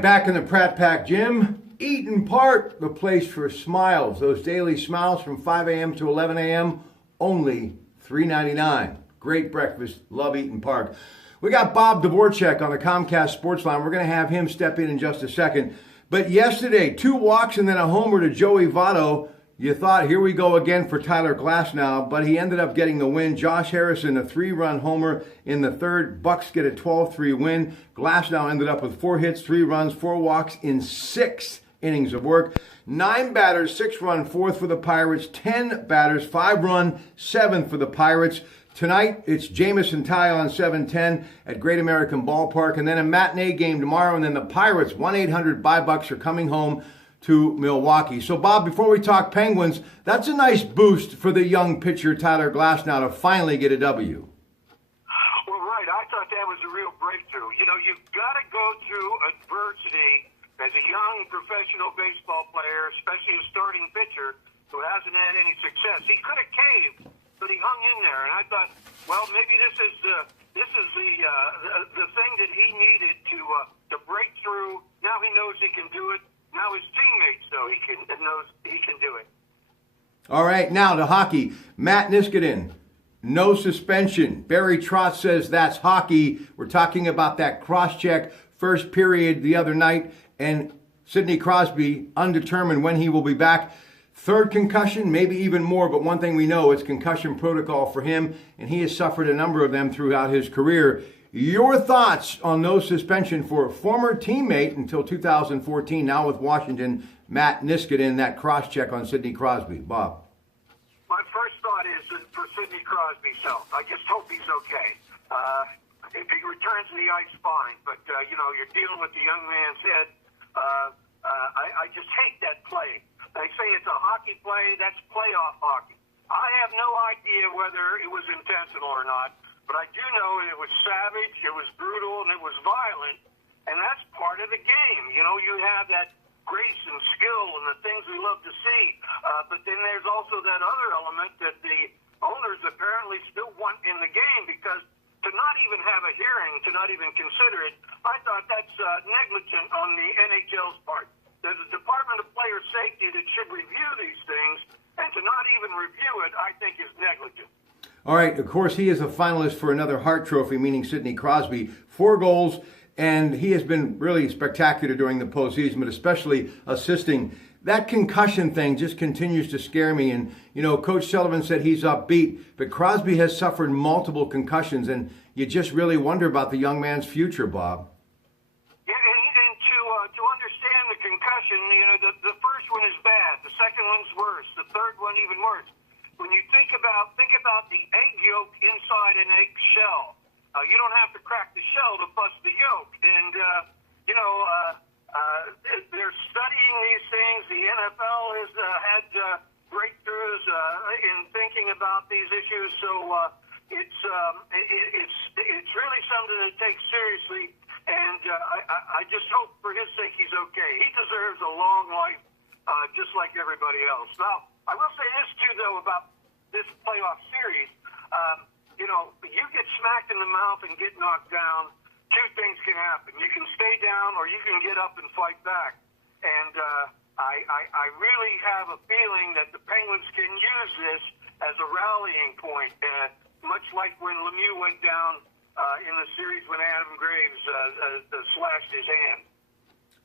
Back in the Pratt Pack Gym, Eaton Park, the place for smiles. Those daily smiles from 5 a.m. to 11 a.m., only $3.99. Great breakfast. Love Eaton Park. We got Bob Dvorak on the Comcast Sports Line. We're going to have him step in just a second. But yesterday, 2 walks and then a homer to Joey Votto. You thought, here we go again for Tyler Glasnow, but he ended up getting the win. Josh Harrison, a 3-run homer in the third. Bucks get a 12-3 win. Glasnow ended up with 4 hits, 3 runs, 4 walks in 6 innings of work. 9 batters, 6-run fourth for the Pirates. 10 batters, 5-run seventh for the Pirates. Tonight, it's Jamison Tye on 710 at Great American Ballpark, and then a matinee game tomorrow, and then the Pirates, 1-800-BUY-BUCKS, are coming home to Milwaukee. So, Bob, before we talk Penguins, that's a nice boost for the young pitcher Tyler Glasnow to finally get a W. Well, right. I thought that was a real breakthrough. You know, you've got to go through adversity as a young professional baseball player, especially a starting pitcher who hasn't had any success. He could have caved, but he hung in there. And I thought, well, maybe this is the thing that he needed to break through. Now he knows he can do it. Now his teammates knows he can do it. All right, now to hockey. Matt Niskanen, no suspension. Barry Trotz says that's hockey. We're talking about that cross-check first period the other night, and Sidney Crosby undetermined when he will be back. 3rd concussion, maybe even more, but one thing we know, it's concussion protocol for him, and he has suffered a number of them throughout his career. Your thoughts on no suspension for a former teammate until 2014, now with Washington, Matt Niskanen, that cross-check on Sidney Crosby. Bob. My first thought is for Sidney Crosby's health. I just hope he's okay. If he returns to the ice, fine. But, you're dealing with the young man's head. I just hate that play. They say it's a hockey play. That's playoff hockey. I have no idea whether it was intentional or not. But I do know it was savage, it was brutal, and it was violent, and that's part of the game. You know, you have that grace and skill and the things we love to see, but then there's also that other element that the owners apparently still want in the game, because to not even have a hearing, to not even consider it, I thought that's negligent on the NHL's part. There's a Department of Player Safety that should review these things, and to not even review it, I think, is negligent. All right, of course, he is a finalist for another Hart Trophy, meaning Sidney Crosby. 4 goals, and he has been really spectacular during the postseason, but especially assisting. That concussion thing just continues to scare me. And, Coach Sullivan said he's upbeat, but Crosby has suffered multiple concussions, and you just really wonder about the young man's future, Bob. Yeah, and to understand the concussion, the first one is bad, the second one's worse, the third one even worse. When you think about the egg yolk inside an egg shell, you don't have to crack the shell to bust the yolk. And, they're studying these things. The NFL has had breakthroughs in thinking about these issues. So it's really something to take seriously. And I just hope for his sake he's okay. He deserves a long life, just like everybody else. Now, I will say this, too, though, about this playoff series. You get smacked in the mouth and get knocked down, 2 things can happen. You can stay down or you can get up and fight back. And I really have a feeling that the Penguins can use this as a rallying point, much like when Lemieux went down in the series when Adam Graves slashed his hand.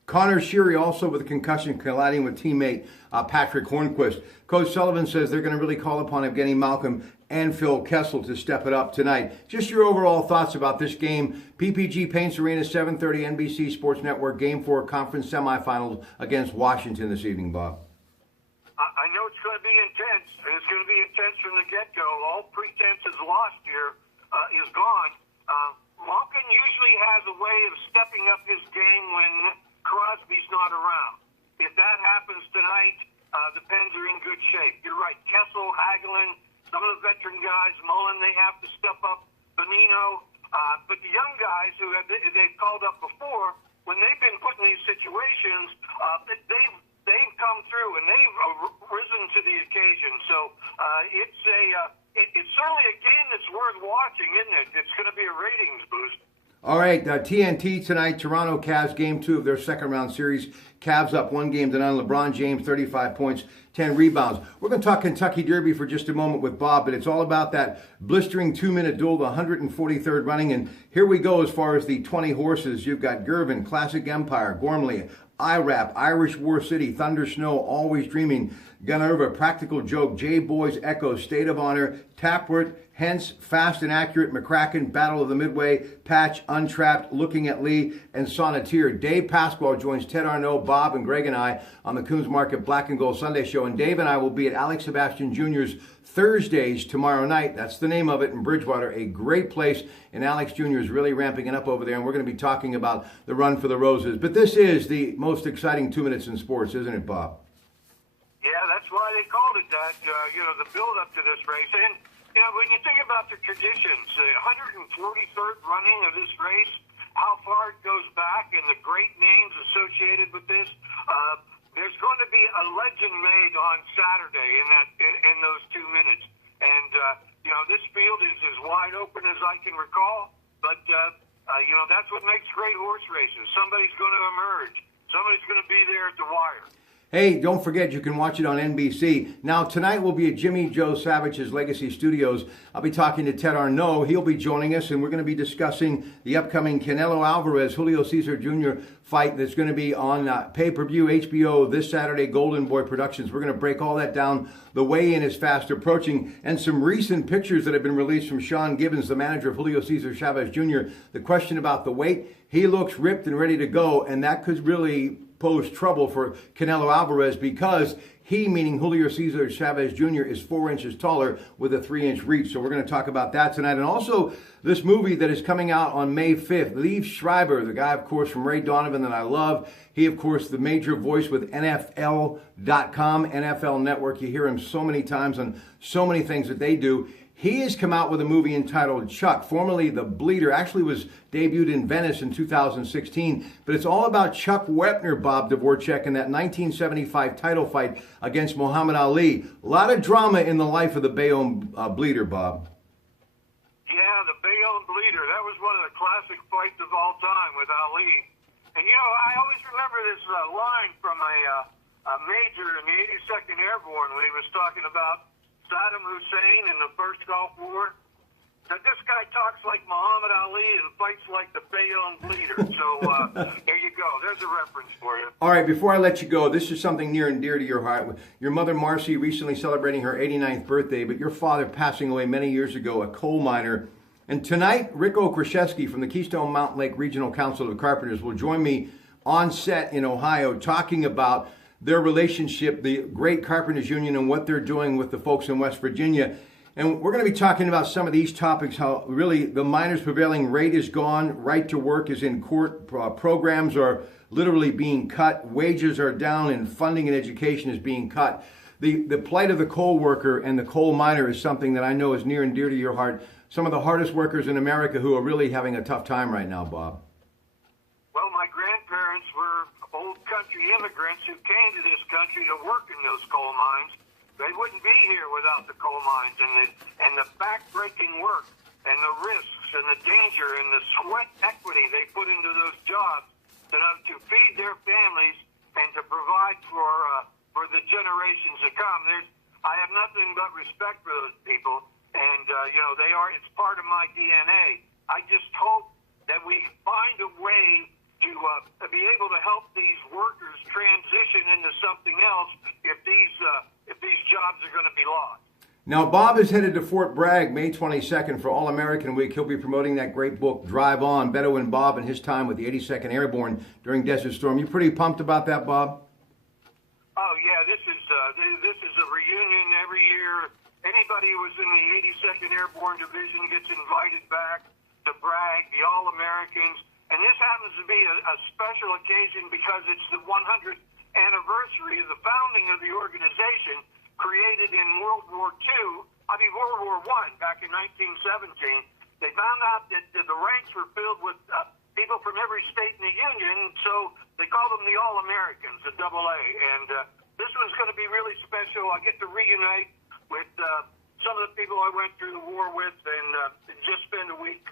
Connor Sheary also with a concussion, colliding with teammate Patrick Hornquist. Coach Sullivan says they're going to really call upon Evgeny Malkin and Phil Kessel to step it up tonight. Just your overall thoughts about this game. PPG Paints Arena, 7:30 NBC Sports Network, Game 4 conference semifinals against Washington this evening, Bob. I know it's going to be intense, and it's going to be intense from the get-go. All pretenses lost here is gone. Malkin usually has a way of stepping up his game when Crosby's not around. If that happens tonight, the Pens are in good shape. You're right. Kessel, Hagelin, some of the veteran guys, Mullen, they have to step up. Bonino. But the young guys who they've called up before, when they've been put in these situations, they've come through and they've risen to the occasion. So it's certainly a game that's worth watching, isn't it? It's going to be a ratings boost. All right, TNT tonight, Toronto Cavs, game 2 of their second round series. Cavs up 1 game to none. LeBron James, 35 points, 10 rebounds. We're going to talk Kentucky Derby for just a moment with Bob, but it's all about that blistering 2-minute duel, the 143rd running. And here we go as far as the 20 horses. You've got Girvan, Classic Empire, Gormley, IRAP, Irish War City, Thunder Snow, Always Dreaming, Gunnerva, Practical Joke, J-Boys, Echo, State of Honor, Tapwort, Hence, Fast and Accurate, McCracken, Battle of the Midway, Patch, Untrapped, Looking at Lee, and Sonneteer. Dave Pasquale joins Ted Arnaud, Bob, and Greg and I on the Coons Market Black and Gold Sunday Show. And Dave and I will be at Alex Sebastian Jr.'s Thursdays tomorrow night. That's the name of it in Bridgewater. A great place. And Alex Jr. is really ramping it up over there. And we're going to be talking about the Run for the Roses. But this is the most exciting 2 minutes in sports, isn't it, Bob? Yeah, that's why they called it that, the build-up to this race. And, when you think about the traditions, the 143rd running of this race, how far it goes back and the great names associated with this, there's going to be a legend made on Saturday in those 2 minutes. And, this field is as wide open as I can recall. But, that's what makes great horse races. Somebody's going to emerge. Somebody's going to be there at the wire. Hey, don't forget you can watch it on NBC. Now, tonight we'll be at Jimmy Joe Savage's Legacy Studios. I'll be talking to Ted Arnaud. He'll be joining us, and we're going to be discussing the upcoming Canelo Alvarez, Julio Cesar Jr. fight that's going to be on pay-per-view HBO this Saturday, Golden Boy Productions. We're going to break all that down. The weigh-in is fast approaching, and some recent pictures that have been released from Sean Gibbons, the manager of Julio Cesar Chavez Jr. The question about the weight, he looks ripped and ready to go, and that could really pose trouble for Canelo Alvarez because he, meaning Julio Cesar Chavez Jr., is 4 inches taller with a 3-inch reach. So we're going to talk about that tonight. And also this movie that is coming out on May 5th, Liev Schreiber, the guy, of course, from Ray Donovan that I love. He, of course, the major voice with NFL.com, NFL Network. You hear him so many times on so many things that they do. He has come out with a movie entitled Chuck, formerly The Bleeder. Actually was debuted in Venice in 2016. But it's all about Chuck Wepner, Bob Dvorak, in that 1975 title fight against Muhammad Ali. A lot of drama in the life of the Bayonne Bleeder, Bob. Yeah, the Bayonne Bleeder. That was one of the classic fights of all time with Ali. And, I always remember this line from a major in the 82nd Airborne when he was talking about Saddam Hussein in the first Gulf War, that this guy talks like Muhammad Ali and fights like the Bayonne Bleeder. So there you go. There's a reference for you. All right, before I let you go, this is something near and dear to your heart. Your mother, Marcy, recently celebrating her 89th birthday, but your father passing away many years ago, a coal miner. And tonight, Rick Okrashevsky from the Keystone Mountain Lake Regional Council of Carpenters will join me on set in Ohio talking about their relationship, the Great Carpenters Union, and what they're doing with the folks in West Virginia. And we're going to be talking about some of these topics, how really the miners' prevailing rate is gone, right to work is in court, programs are literally being cut, wages are down, and funding in education is being cut. The plight of the coal worker and the coal miner is something that I know is near and dear to your heart. Some of the hardest workers in America who are really having a tough time right now, Bob. Well, my grandparents were old country immigrants who came to this country to work in those coal mines. They wouldn't be here without the coal mines and the back-breaking work and the risks and the danger and the sweat equity they put into those jobs to feed their families and to provide for the generations to come. I have nothing but respect for those people, and they are. It's part of my DNA. I just hope that we find a way to be able to help these workers transition into something else if these jobs are going to be lost. Now, Bob is headed to Fort Bragg May 22nd for All-American Week. He'll be promoting that great book, Drive On, Bedouin Bob and his time with the 82nd Airborne during Desert Storm. You pretty pumped about that, Bob? Oh, yeah, this is a reunion every year. Anybody who was in the 82nd Airborne Division gets invited back to Bragg, the All-Americans. And this happens to be a special occasion because it's the 100th anniversary of the founding of the organization, created in World War I, back in 1917. They found out that the ranks were filled with people from every state in the Union, so they called them the All-Americans, the AA. And this one's going to be really special. I get to reunite with some of the people I went through the war with and just spend a week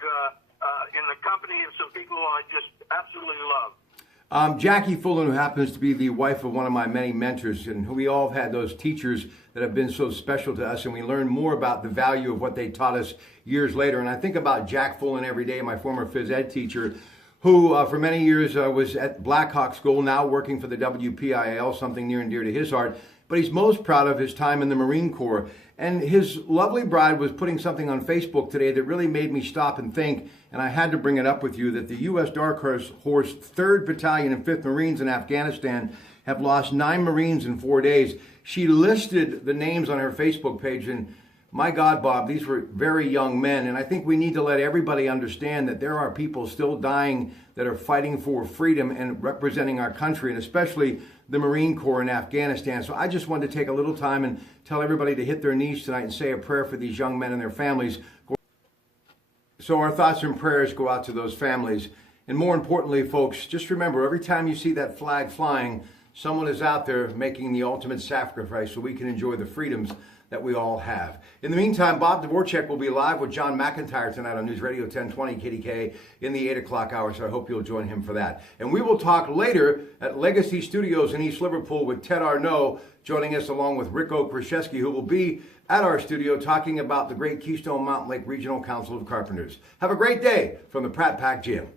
in the company of some people who I just absolutely love. Jackie Fullen, who happens to be the wife of one of my many mentors, and who we all have had those teachers that have been so special to us, and we learn more about the value of what they taught us years later. And I think about Jack Fullen every day, my former phys ed teacher, who for many years was at Blackhawk School, now working for the WPIAL, something near and dear to his heart. But he's most proud of his time in the Marine Corps. And his lovely bride was putting something on Facebook today that really made me stop and think, and I had to bring it up with you, that the U.S. Dark Horse 3rd Battalion and 5th Marines in Afghanistan have lost 9 Marines in 4 days. She listed the names on her Facebook page, and my God, Bob, these were very young men, and I think we need to let everybody understand that there are people still dying that are fighting for freedom and representing our country, and especially the Marine Corps in Afghanistan. So I just wanted to take a little time and tell everybody to hit their knees tonight and say a prayer for these young men and their families. So our thoughts and prayers go out to those families. And more importantly, folks, just remember, every time you see that flag flying, someone is out there making the ultimate sacrifice so we can enjoy the freedoms that we all have. In the meantime, Bob Dvorak will be live with John McIntyre tonight on News Radio 1020 KDK in the 8 o'clock hour, so I hope you'll join him for that. And we will talk later at Legacy Studios in East Liverpool with Ted Arnaud joining us, along with Rico Krzyzewski, who will be at our studio talking about the great Keystone Mountain Lake Regional Council of Carpenters. Have a great day from the Pratte Pack Gym.